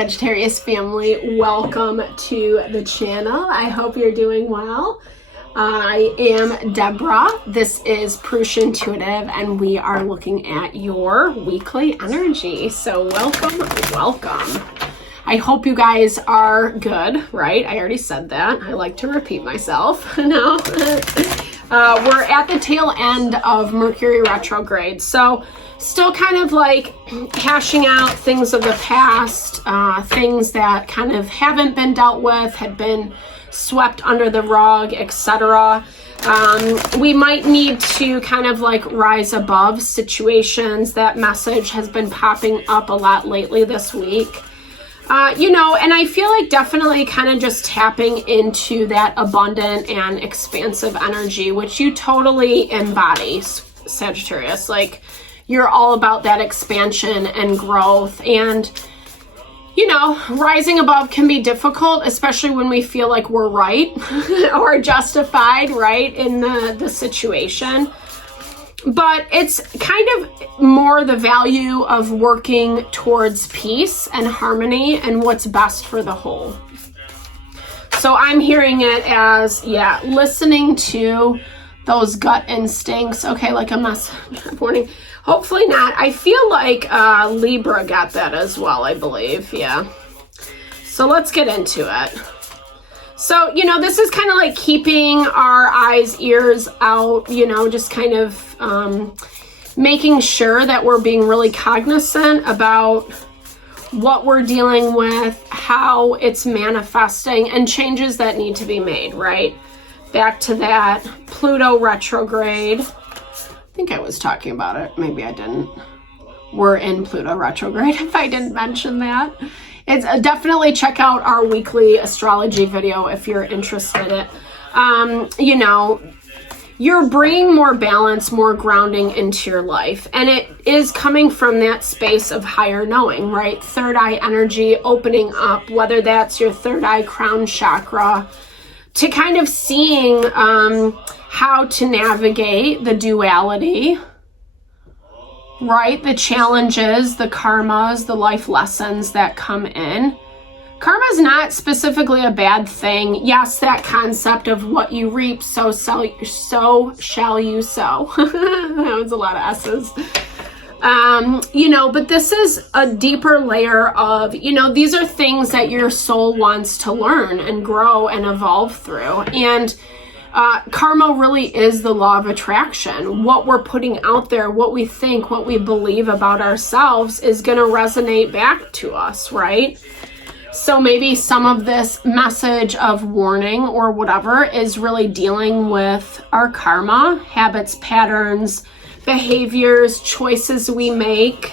Sagittarius family, welcome to the channel. I hope you're doing well. I am Deborah. This is Purusha Intuitive, and we are looking at your weekly energy. So welcome. I hope you guys are good, right? I already said that. I like to repeat myself. No. We're at the tail end of Mercury retrograde, so still kind of like hashing out things of the past, things that kind of haven't been dealt with, had been swept under the rug, etc. We might need to kind of like rise above situations. That message has been popping up a lot lately this week. And I feel like definitely kind of just tapping into that abundant and expansive energy, which you totally embody, Sagittarius. Like, you're all about that expansion and growth. And, rising above can be difficult, especially when we feel like we're right or justified, right, in the situation. But it's kind of more the value of working towards peace and harmony and what's best for the whole. So I'm hearing it as, listening to those gut instincts. Okay, like a mess warning. Hopefully not. I feel like Libra got that as well, I believe. Yeah. So let's get into it. So, this is kind of like keeping our eyes, ears out, just kind of making sure that we're being really cognizant about what we're dealing with, how it's manifesting, and changes that need to be made, right? Back to that Pluto retrograde. I think I was talking about it. Maybe I didn't. We're in Pluto retrograde, if I didn't mention that. It's definitely check out our weekly astrology video if you're interested in it. You're bringing more balance, more grounding into your life. And it is coming from that space of higher knowing, right? Third eye energy opening up, whether that's your third eye crown chakra, to kind of seeing how to navigate the duality, right? The challenges, the karmas, the life lessons that come in. Karma is not specifically a bad thing. Yes, that concept of what you reap, so shall you sow. That was a lot of S's. But this is a deeper layer of, these are things that your soul wants to learn and grow and evolve through. And karma really is the law of attraction. What we're putting out there, what we think, what we believe about ourselves is going to resonate back to us, right? So maybe some of this message of warning or whatever is really dealing with our karma, habits, patterns, behaviors, choices we make.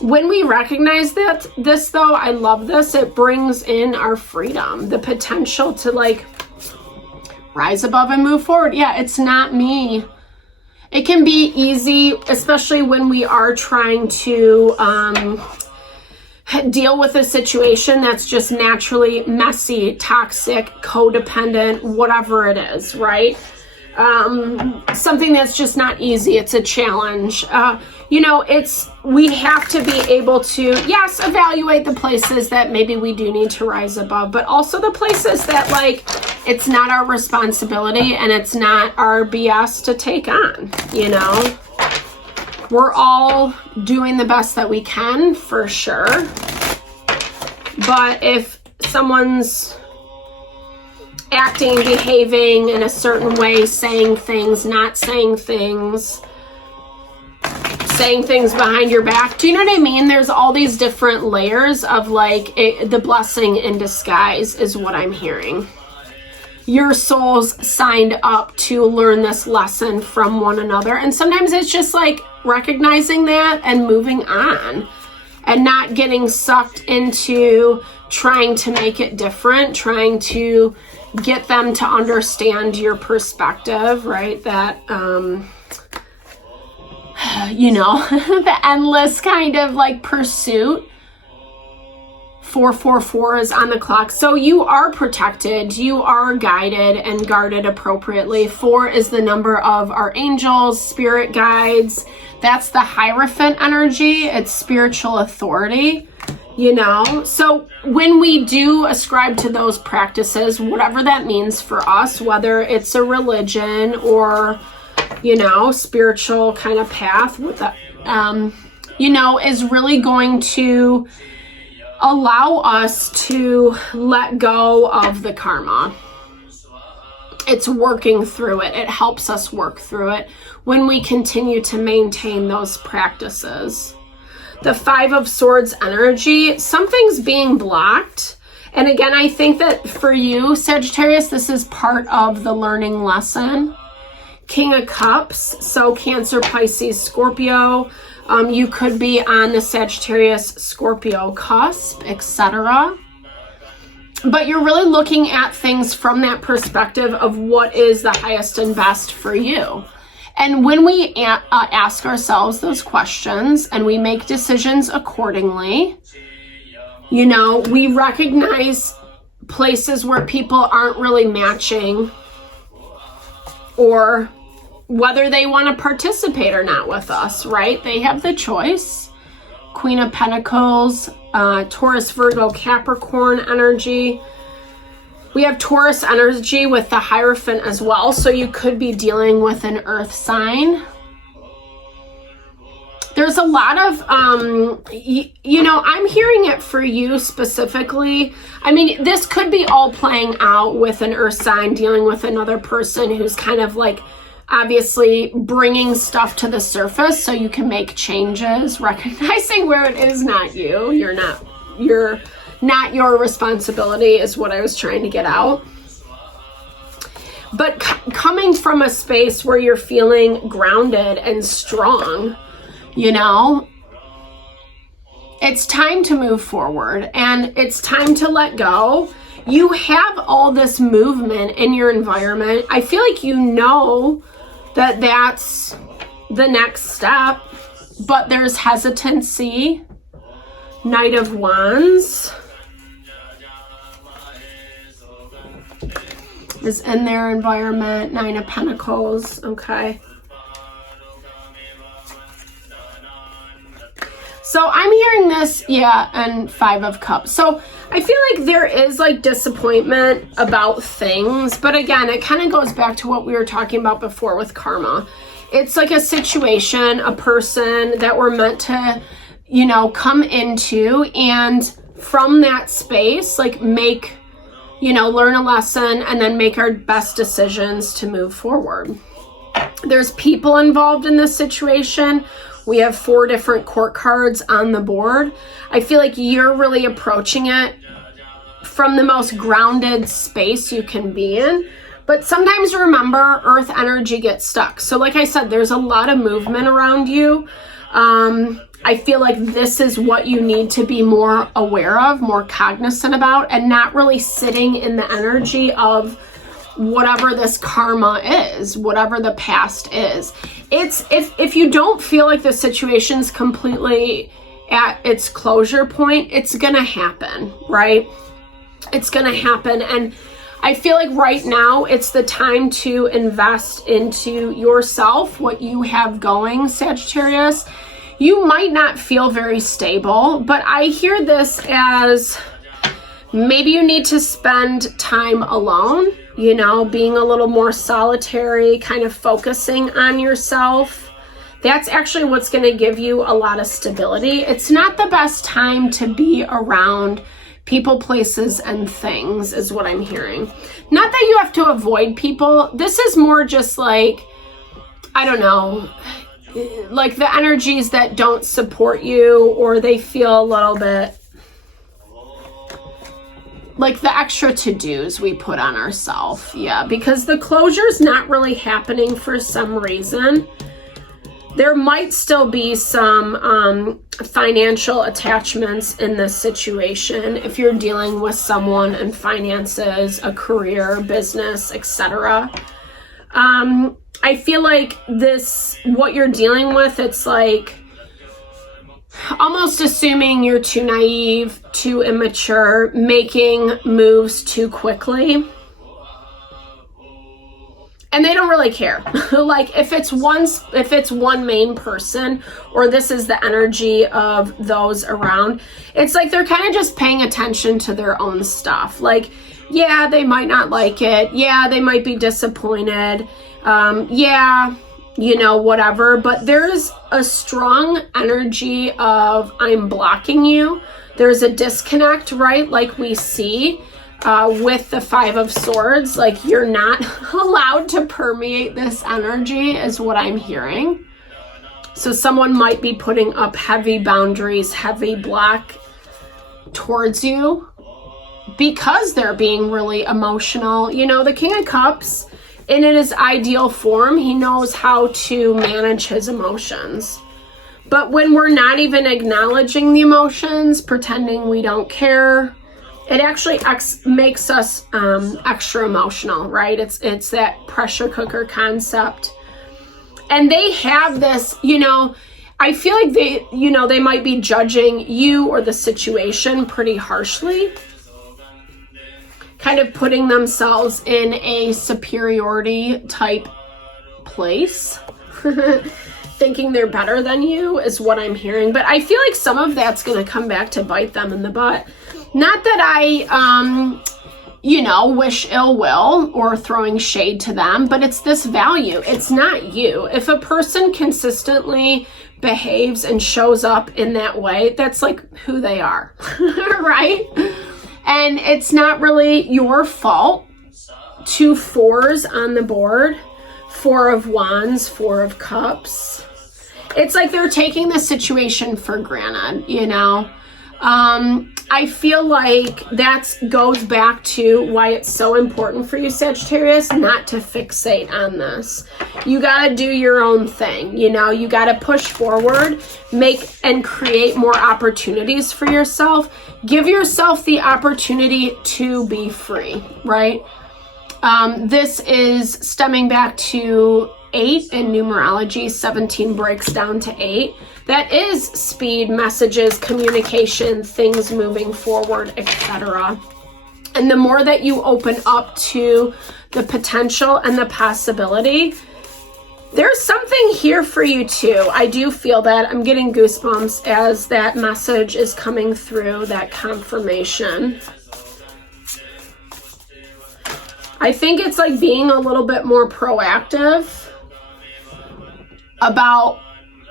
When we recognize this though, I love this, it brings in our freedom, the potential to like rise above and move forward. Yeah, it's not me. It can be easy, especially when we are trying to deal with a situation that's just naturally messy, toxic, codependent, whatever it is, right? Something that's just not easy. It's a challenge. We have to be able to, yes, evaluate the places that maybe we do need to rise above, but also the places that like, it's not our responsibility and it's not our BS to take on, We're all doing the best that we can, for sure. But if someone's acting, behaving in a certain way, saying things, not saying things, saying things behind your back, do you know what I mean? There's all these different layers of like the blessing in disguise is what I'm hearing. Your souls signed up to learn this lesson from one another. And sometimes it's just like recognizing that and moving on and not getting sucked into trying to make it different, trying to get them to understand your perspective, right? That, the endless kind of like pursuit. 444 is on the clock. So you are protected, you are guided and guarded appropriately. 4 is the number of our angels, spirit guides. That's the Hierophant energy. It's spiritual authority. You know, so when we do ascribe to those practices, whatever that means for us, whether it's a religion or, you know, spiritual kind of path, with you know, is really going to allow us to let go of the karma. It's working through it. It helps us work through it when we continue to maintain those practices. The Five of Swords energy, something's being blocked. And again, I think that for you, Sagittarius, this is part of the learning lesson. King of Cups, so Cancer, Pisces, Scorpio. You could be on the Sagittarius, Scorpio cusp, etc. But you're really looking at things from that perspective of what is the highest and best for you. And when we ask ourselves those questions and we make decisions accordingly, you know, we recognize places where people aren't really matching or whether they want to participate or not with us, right? They have the choice. Queen of Pentacles, Taurus, Virgo, Capricorn energy. We have Taurus energy with the Hierophant as well, so you could be dealing with an earth sign. There's a lot of, you know, I'm hearing it for you specifically. I mean, this could be all playing out with an earth sign dealing with another person who's kind of like obviously bringing stuff to the surface so you can make changes, recognizing where it is not you. You're not your responsibility is what I was trying to get out. But coming from a space where you're feeling grounded and strong, you know, it's time to move forward and it's time to let go. You have all this movement in your environment. I feel like you know that that's the next step, but there's hesitancy. Knight of Wands is in their environment. Nine of Pentacles, okay. So I'm hearing this, yeah, and Five of Cups. So I feel like there is like disappointment about things, but again, it kind of goes back to what we were talking about before with karma. It's like a situation, a person that we're meant to, you know, come into, and from that space, like make, you know, learn a lesson and then make our best decisions to move forward. There's people involved in this situation. We have 4 different court cards on the board. I feel like you're really approaching it from the most grounded space you can be in. But sometimes remember, earth energy gets stuck. So like I said, there's a lot of movement around you. I feel like this is what you need to be more aware of, more cognizant about, and not really sitting in the energy of whatever this karma is, whatever the past is. It's if you don't feel like the situation's completely at its closure point, it's gonna happen, right? It's gonna happen. And I feel like right now it's the time to invest into yourself, what you have going, Sagittarius. You might not feel very stable, but I hear this as maybe you need to spend time alone, you know, being a little more solitary, kind of focusing on yourself. That's actually what's going to give you a lot of stability. It's not the best time to be around people, places, and things is what I'm hearing. Not that you have to avoid people. This is more just like, I don't know, like the energies that don't support you, or they feel a little bit like the extra to-dos we put on ourselves. Yeah, because the closure's not really happening for some reason. There might still be some financial attachments in this situation if you're dealing with someone and finances, a career, business, etc. I feel like this, what you're dealing with, it's like almost assuming you're too naive, too immature, making moves too quickly. and they don't really care. Like if it's one main person, or this is the energy of those around, it's like they're kind of just paying attention to their own stuff. Like, yeah, they might not like it. Yeah, they might be disappointed. Yeah, you know, whatever. But there's a strong energy of I'm blocking you. There's a disconnect, right? Like we see with the Five of Swords, like you're not allowed to permeate this energy is what I'm hearing. So someone might be putting up heavy boundaries, heavy block towards you because they're being really emotional. You know, the King of Cups, in his ideal form, he knows how to manage his emotions. But when we're not even acknowledging the emotions, pretending we don't care, it actually makes us extra emotional, right? It's that pressure cooker concept. And they have this, you know, I feel like they might be judging you or the situation pretty harshly, kind of putting themselves in a superiority type place. Thinking they're better than you is what I'm hearing. But I feel like some of that's going to come back to bite them in the butt. Not that I, wish ill will or throwing shade to them, but it's this value. It's not you. If a person consistently behaves and shows up in that way, that's like who they are, right? And it's not really your fault. 2 4s on the board. 4 of Wands, 4 of Cups. It's like they're taking the situation for granted, you know. I feel like that goes back to why it's so important for you, Sagittarius, not to fixate on this. You got to do your own thing, you know. You got to push forward, make and create more opportunities for yourself. Give yourself the opportunity to be free, right? This is stemming back to 8 in numerology. 17 breaks down to 8. That is speed, messages, communication, things moving forward, etc. And the more that you open up to the potential and the possibility, there's something here for you too. I do feel that. I'm getting goosebumps as that message is coming through, that confirmation. I think it's like being a little bit more proactive about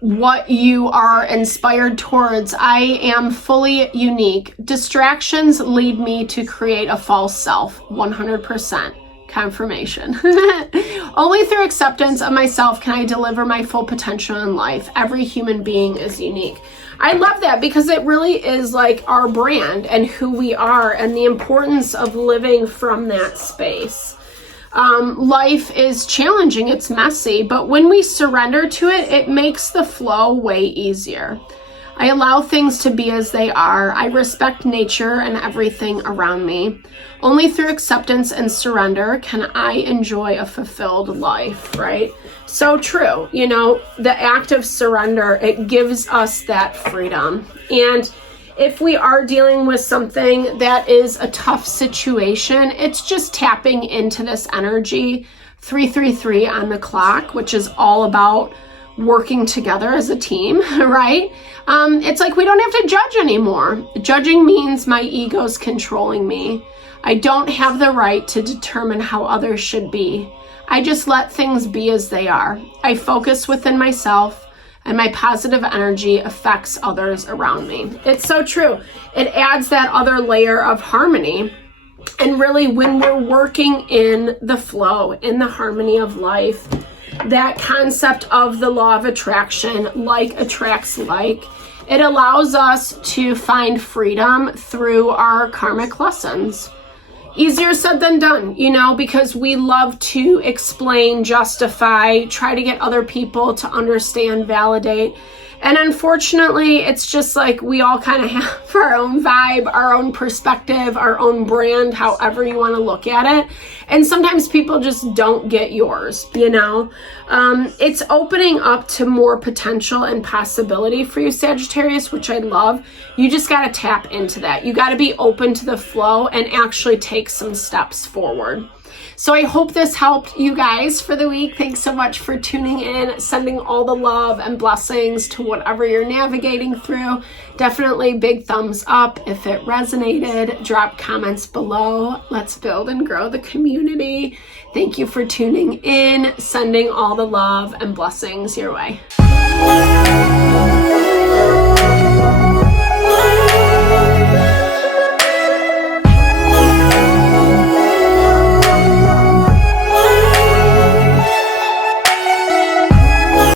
what you are inspired towards. I am fully unique. Distractions lead me to create a false self. 100% confirmation. Only through acceptance of myself can I deliver my full potential in life. Every human being is unique. I love that because it really is like our brand and who we are and the importance of living from that space. Life is challenging, it's messy, but when we surrender to it, it makes the flow way easier. I allow things to be as they are. I respect nature and everything around me. Only through acceptance and surrender can I enjoy a fulfilled life, right? So true. You know, the act of surrender, it gives us that freedom. And if we are dealing with something that is a tough situation, it's just tapping into this energy. 333 on the clock, which is all about working together as a team, right? It's like we don't have to judge anymore. Judging means my ego's controlling me. I don't have the right to determine how others should be. I just let things be as they are. I focus within myself, and my positive energy affects others around me. It's so true. It adds that other layer of harmony. And really, when we're working in the flow, in the harmony of life, that concept of the law of attraction, like attracts like, it allows us to find freedom through our karmic lessons. Easier said than done, you know, because we love to explain, justify, try to get other people to understand, validate. And unfortunately, it's just like we all kind of have our own vibe, our own perspective, our own brand, however you want to look at it. And sometimes people just don't get yours, you know. It's opening up to more potential and possibility for you, Sagittarius, which I love. You just got to tap into that. You got to be open to the flow and actually take some steps forward. So I hope this helped you guys for the week. Thanks so much for tuning in, sending all the love and blessings to whatever you're navigating through. Definitely big thumbs up if it resonated. Drop comments below. Let's build and grow the community. Thank you for tuning in, sending all the love and blessings your way.